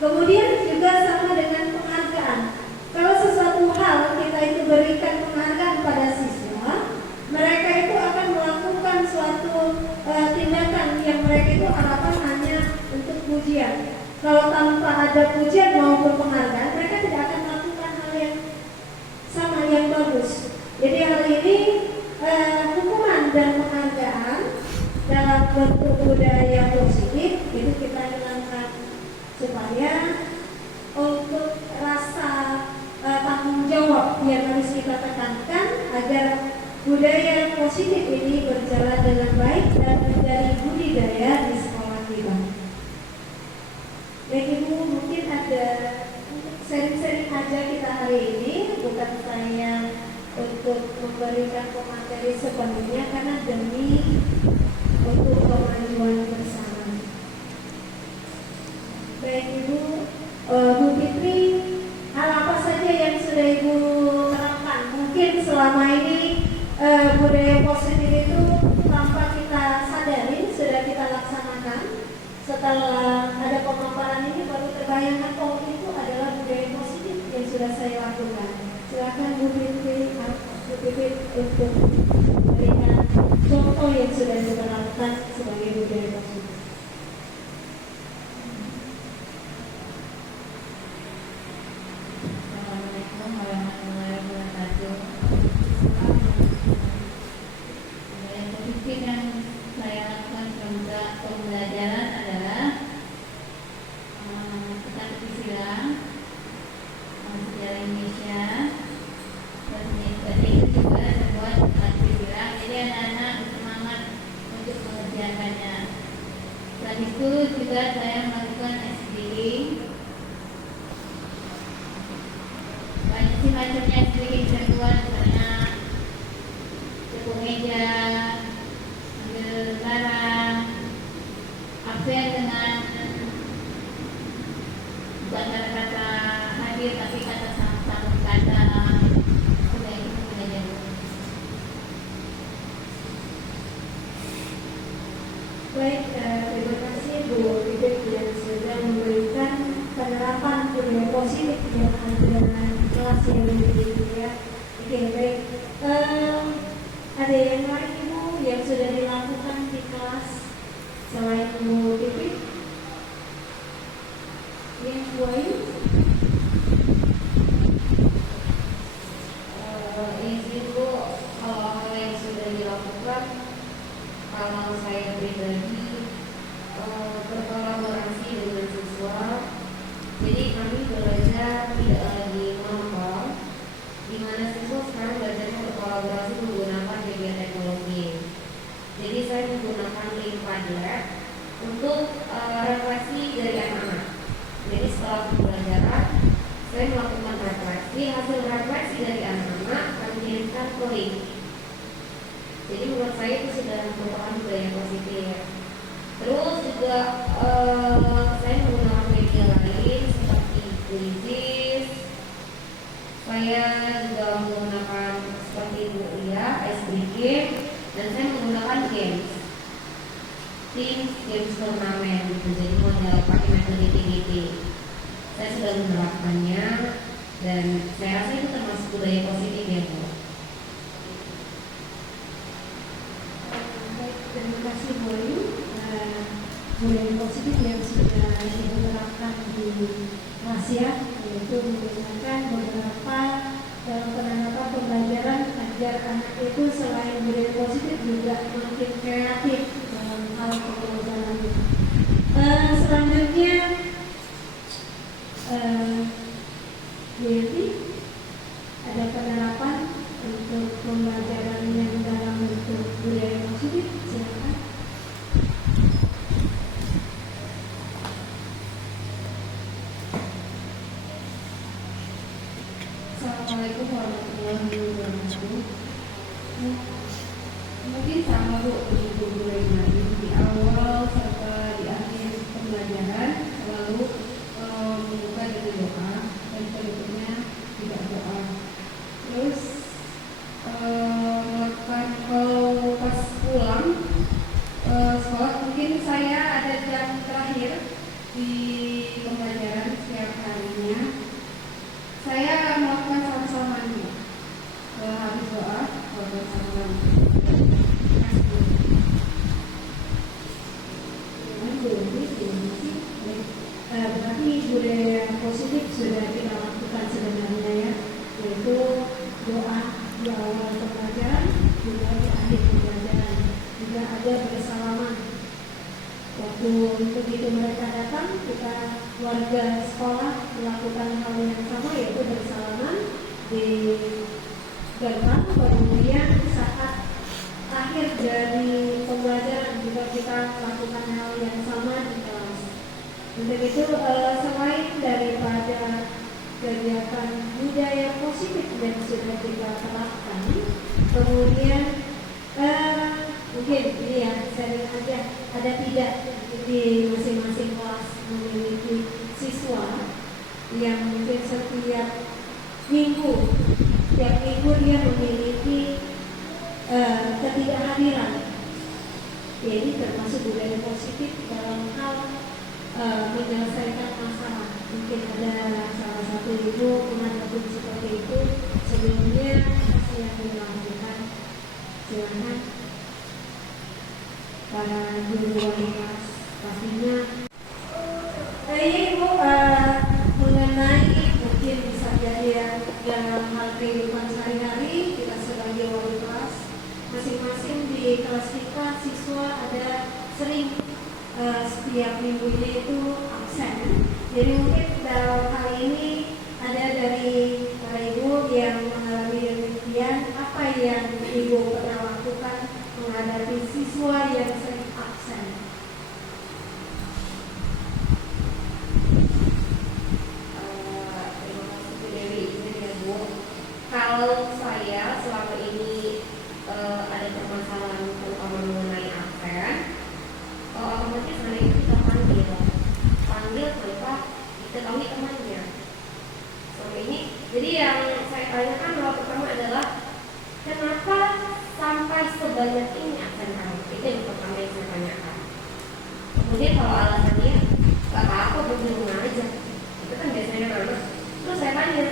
Kemudian juga sama dengan penghargaan. Kalau sesuatu hal kita itu berikan penghargaan pada siswa, mereka itu akan melakukan suatu tindakan yang mereka itu harapan hanya untuk pujian. Kalau tanpa ada pujian maupun penghargaan, mereka tidak akan melakukan hal yang sama yang bagus. Jadi hal ini hukuman dan penghargaan dalam bentuk budaya positif itu kita hilangkan supaya untuk rasa tanggung jawab yang harus kita tekankan agar budaya positif ini berjalan dengan baik dan menjadi budidaya di sekolah kita. Baik Ibu, mungkin ada sharing-sharing aja kita hari ini, bukan saya untuk memberikan komentari sepenuhnya karena demi untuk kemajuan bersama. Baik Ibu, Bu Fitri, hal apa saja yang sudah Ibu terapkan? Mungkin selama ini budaya positif itu tanpa kita sadari sudah kita laksanakan. Setelah ada pemaparan ini baru terbayangkan oh itu adalah budaya positif yang sudah saya lakukan. Silakan Bu Fitri untuk memberikan contoh yang sudah diterapkan sebagai budaya positif. Assalamualaikum warahmatullahi wabarakatuh. Budaya positif yang saya lakukan pada pembelajaran adalah tentang silang, sejarah Indonesia, itu juga membuat silang. Jadi anak-anak bersemangat untuk mengerjakannya. Selain itu juga saya melakukan SDGing. Banyak sih macamnya SDGing saya buat, misalnya tepung meja, ambil barang, absen dengan bukan kata-kata hadir tapi kata sambung kata sudah itu pengajar. Baik, terima kasih Bu Bibit yang sudah memberikan penerapan budaya positif yang ada dalam kelas yang ini ya. Oke, baik. Ada yang lain Ibu yang sudah dilakukan di kelas selain Bu Bibit? Yang Bu Ayu? Izin Bu, kalau hal yang sudah dilakukan, kalau saya pribadi berkolaborasi dengan siswa, jadi kami belajar tidak lagi manual, di mana siswa sekarang belajarnya berkolaborasi menggunakan media teknologi. Jadi saya menggunakan link Padlet untuk refleksi dari anak-anak. Jadi setelah pembelajaran, saya melakukan refleksi, hasil refleksi dari anak-anak kami kirimkan ke link. Jadi menurut saya itu sudah merupakan budaya positif. Terus juga saya menggunakan media lain seperti Quizzes. Saya juga menggunakan seperti Bu Lia, Game, dan saya menggunakan games, games turnamen gitu. Jadi model pakai metode TGT. Saya sudah menerapkannya dan saya rasa itu termasuk budaya positif ya Bu. Terima kasih Bu Ayu. Budaya positif yang sudah diterapkan di Asia, yaitu menggunakan beberapa dalam penerapan pembelajaran agar anak itu selain budaya positif juga makin kreatif dalam hal pembelajaran. Selanjutnya, Bu Yanti, ada penerapan untuk pembelajaran yang dalam bentuk budaya positif, silakan. Assalamualaikum warahmatullahi wabarakatuh. Mungkin sama Bu Ibu Gulai di awal serta di akhir pembelajaran selalu membuka dengan doa dan berikutnya tidak doa. Terus melakukan kalau pas pulang sekolah mungkin saya ada jam terakhir di pembelajaran setiap harinya. Saya melakukan salam-salaman habis doa, salam. Berarti budaya positif sudah kita lakukan sebenarnya ya, yaitu doa di awal pembelajaran juga di akhir pembelajaran, juga ada bersalaman. Waktu begitu mereka datang, kita warga sekolah melakukan hal yang sama, yaitu bersalaman di gerbang. Kemudian saat akhir dari pembelajaran juga kita lakukan hal yang sama di kelas. Untuk itu selain daripada kegiatan budaya positif yang sudah kita terapkan, kemudian mungkin ini ya sharing aja, ada tidak di masing-masing kelas memiliki siswa yang mungkin setiap minggu dia memiliki ketidakhadiran. Jadi termasuk budaya positif dalam hal menyelesaikan masalah. Mungkin ada salah satu ibu menghadapi seperti itu sebelumnya, apa yang dilakukan? Silakan para guru wali kelas pastinya. Ibu mengenai mungkin bisa jadi ya dalam hal kehidupan sehari-hari kita sebagai wali kelas, masing-masing di kelas kita siswa ada sering setiap minggunya itu absen. Jadi mungkin dalam hal ini ada dari para ibu yang mengalami demikian, apa yang ibu pernah lakukan menghadapi siswa yang sering absen? Terima kasih Bu Dewi, izin ya Bu. Kalau saya selama ini ada permasalahan terutama mengenai absen, otomatis hari itu kita panggil tanpa diketahui teman tanya,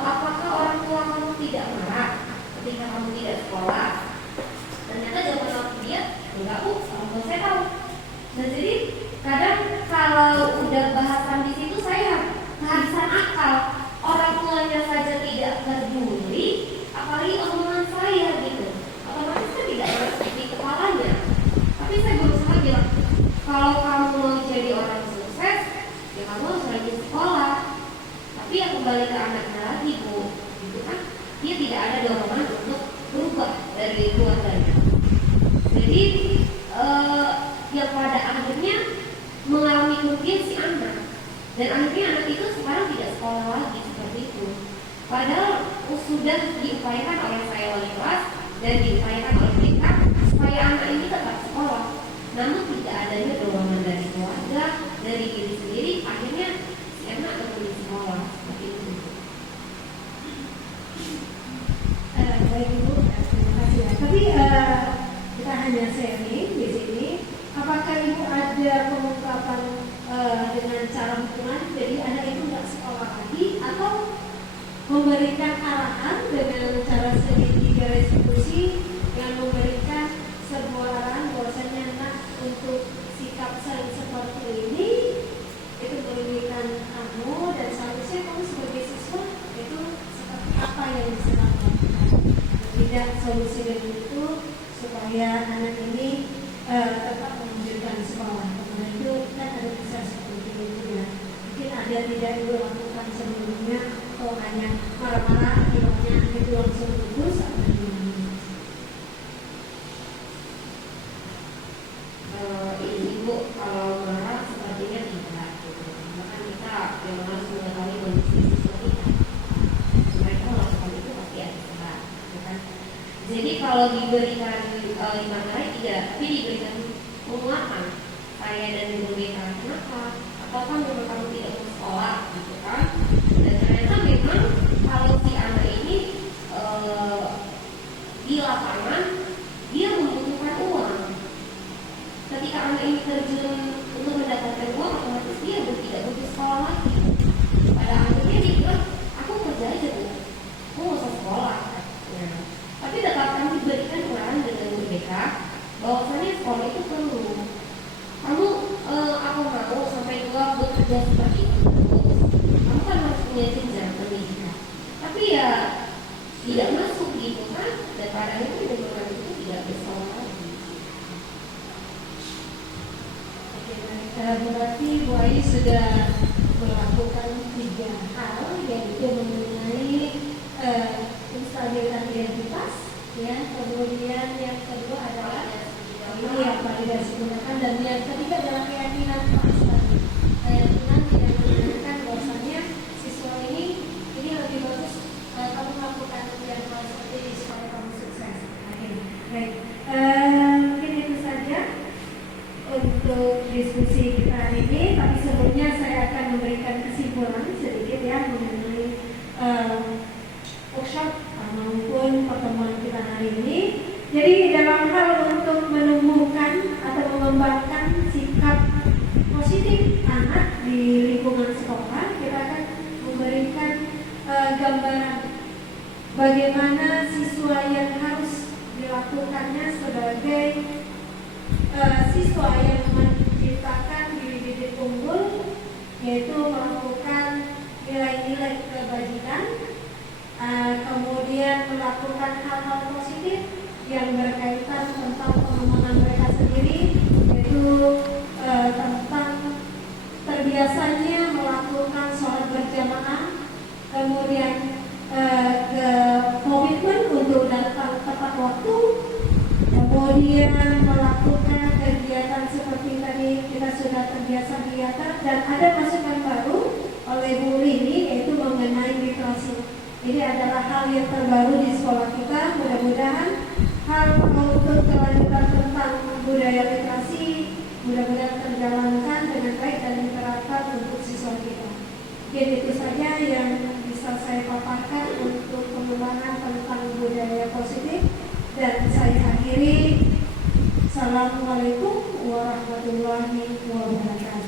apakah orang tua kamu tidak marah ketika kamu tidak sekolah? Ternyata jawaban orang dia, enggak bu, orang tua saya tahu. Dan jadi kadang kalau udah bahasan di situ saya kehabisan akal. Orang tuanya saja tidak peduli, apalagi omongan saya gitu. Otomatis saya tidak masuk di kepalanya. Tapi saya berusaha bilang, kalau kamu mau jadi orang sukses, ya kamu harus rajin sekolah. Tapi yang kembali ke anaknya lagi bu, gitu kan? Dia tidak ada dorongan untuk berubah dari keluarganya. Jadi yang pada akhirnya mengalami kerugian si anak. Dan akhirnya anak itu sekarang tidak sekolah lagi seperti itu. Padahal sudah diupayakan oleh saya wali kelas dan diupayakan oleh mereka supaya anak ini tetap sekolah. Namun tidak adanya dorongan dari keluarga, dari diri sendiri, akhirnya si anak tetap di sekolah seperti itu. Baik Ibu, terima kasih ya. Tapi kita hanya sharing di sini. Apakah Ibu ada pengungkapan dengan cara hukuman, jadi anak itu nggak sekolah lagi, atau memberikan arahan dengan cara segitiga restitusi yang memberikan sebuah arahan bahwasanya anak untuk sikap seperti ini itu merugikan kamu dan seharusnya kamu sebagai siswa itu seperti apa yang bisa lakukan. Tidak solusi dengan itu supaya anak ini tetap melanjutkan sekolah. Kemudian itu kan ada bisa seperti itu ya. Mungkin ada tidak Ibu lakukan sebelumnya atau hanya marah-marah akibatnya itu langsung putus atau gimana? Ibu kalau marah sepertinya tidak. Bahkan kita yang harus mengetahui kondisi siswa kita. Mereka melakukan itu pasti ada sebab, kan? Jadi kalau diberikan 5 hari tidak, tapi diberikan penguatan saya dan Ibu BK, kenapa? Apakah memang kamu tidak mau sekolah gitu kan? Dan ternyata memang kalau si anak ini di lapangan dia membutuhkan uang. Ketika anak ini terjun untuk mendapatkan uang, otomatis dia tidak butuh sekolah lagi. Pada akhirnya dia bilang, aku kerja aja bu, aku nggak usah sekolah. Nah, tapi tetap kami diberikan arahan dengan Ibu BK bahwasanya sekolah itu perlu. Kamu aku mau sampai tua bekerja seperti itu. Kamu kan harus punya jenjang pendidikan. Tapi ya tidak masuk gitu kan. Dan pada akhirnya benar itu tidak bersekolah lagi. Oke, baik. Berarti Bu Ai sudah melakukan 3 hal, yaitu mengenai instabilitas identitas, ya. Kemudian yang kedua adalah ini yang validasi gunakan, dan yang ketiga adalah keyakinan tadi. Keyakinan tidak menggunakan bahwasanya siswa ini lebih bagus kamu melakukan yang seperti ini supaya kamu sukses. Oke, baik. Mungkin itu saja untuk diskusi kita hari ini. Tapi sebelumnya saya akan memberikan kesimpulan sedikit ya mengenai workshop maupun pertemuan kita hari ini. Jadi dalam hal untuk menumbuhkan atau mengembangkan sikap positif anak di lingkungan sekolah, kita akan memberikan gambaran bagaimana siswa yang harus dilakukannya sebagai siswa yang menciptakan bibit-bibit unggul, yaitu melakukan nilai-nilai kebajikan, kemudian melakukan hal-hal positif yang berkaitan tentang pengembangan mereka sendiri, yaitu tentang terbiasanya melakukan sholat berjamaah, kemudian komitmen untuk datang tepat waktu, kemudian melakukan kegiatan seperti tadi kita sudah terbiasa kegiatan, dan ada masukan baru oleh Bu Lini yaitu mengenai literasi. Ini adalah hal yang terbaru di sekolah kita. Mudah-mudahan hal untuk kelanjutan tentang budaya literasi mudah-mudahan terjalankan dengan baik dan diterapkan untuk siswa kita. Jadi itu saja yang bisa saya paparkan untuk pengembangan tentang budaya positif, dan saya akhiri. Assalamualaikum warahmatullahi wabarakatuh.